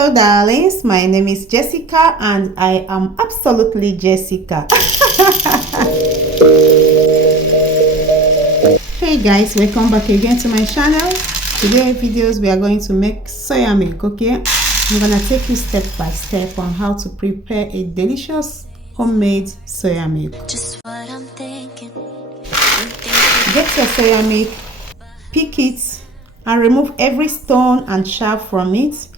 Hello darlings, my name is Jessica and I am absolutely Jessica. Hey guys, welcome back again to my channel. Today videos we are going to make soya milk. Okay, I'm gonna take you step by step on how to prepare a delicious homemade soya milk. Just what I'm thinking. Get your soya milk, pick it and remove every stone and chaff from it.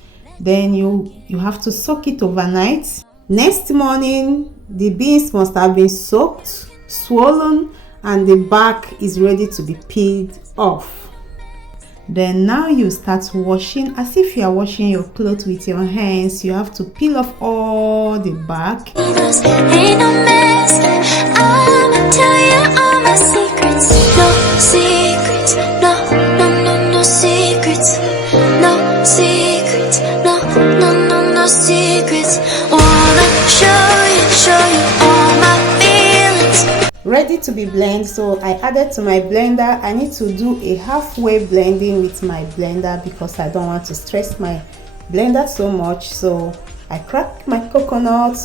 Then you have to soak it overnight. Next morning the beans must have been soaked, swollen, and the bark is ready to be peeled off. Then now you start washing as if you are washing your clothes with your hands. You have to peel off all the bark. Ain't no mess. I'ma tell you all my secrets. No secrets, no secrets, no secrets, no secrets. Wanna show you all my feelings. Ready to be blended, so I added to my blender. I need to do a halfway blending with my blender because I don't want to stress my blender so much. So I cracked my coconut.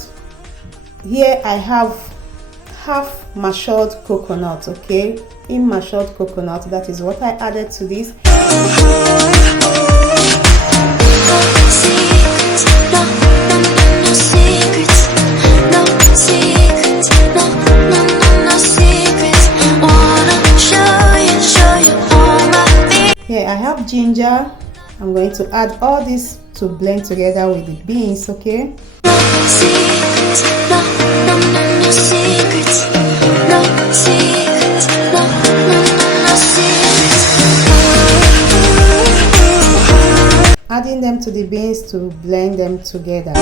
Here I have half matured coconut. Okay, immature coconut, that is what I added to this. Here I have ginger. I'm going to add all this to blend together with the beans. Okay, no secrets, no secrets, no secrets, no secrets. Adding them to the beans to blend them together.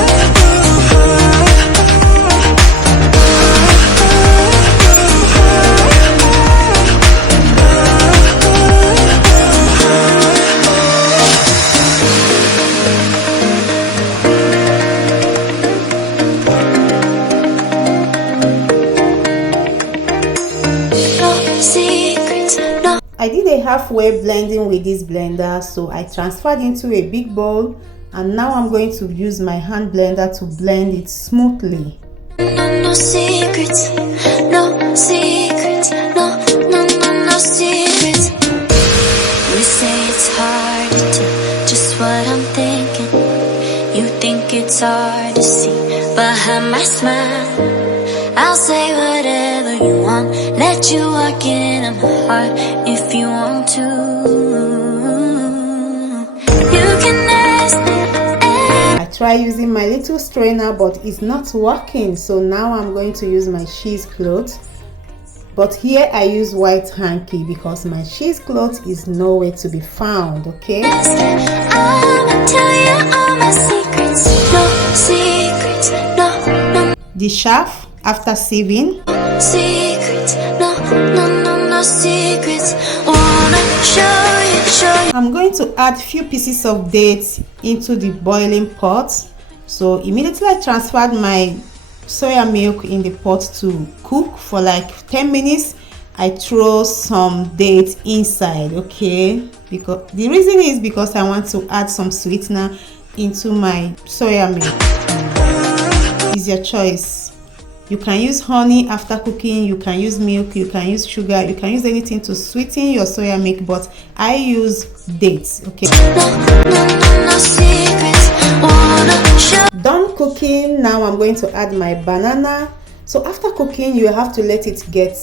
I did a halfway blending with this blender, so I transferred into a big bowl, and now I'm going to use my hand blender to blend it smoothly. No secrets, no secrets, no secrets. You say it's hard to do just what I'm thinking. You think it's hard to see behind my smile. I'll say whatever you want, let you walk in my heart if you want to. You can ask me. I try using my little strainer, but it's not working, so now I'm going to use my cheesecloth. But here I use white hanky because my cheesecloth is nowhere to be found. Okay, I'ma tell you all my secrets. No secrets, no. The chaff after sieving. Secrets, no secrets. Wanna show you. I'm going to add few pieces of dates into the boiling pot. So immediately I transferred my soya milk in the pot to cook for like 10 minutes. I throw some dates inside. Okay, because the reason is because I want to add some sweetener into my soya milk. It's your choice. You can use honey after cooking, you can use milk, you can use sugar, you can use anything to sweeten your soya milk, but I use dates. Okay, done cooking. Now I'm going to add my banana. So after cooking you have to let it get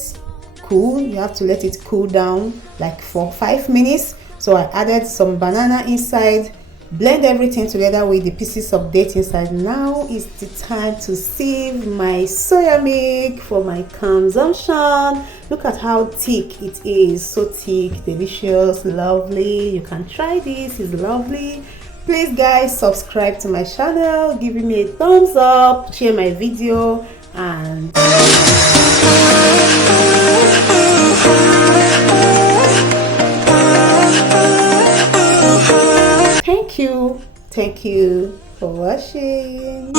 cool. You have to let it cool down like for 5 minutes. So I added some banana inside, blend everything together with the pieces of date inside. Now is the time to sieve my soya milk for my consumption. Look at how thick it is. So thick, delicious, lovely. You can try this, it's lovely. Please guys, subscribe to my channel, give me a thumbs up, share my video, and thank you for watching.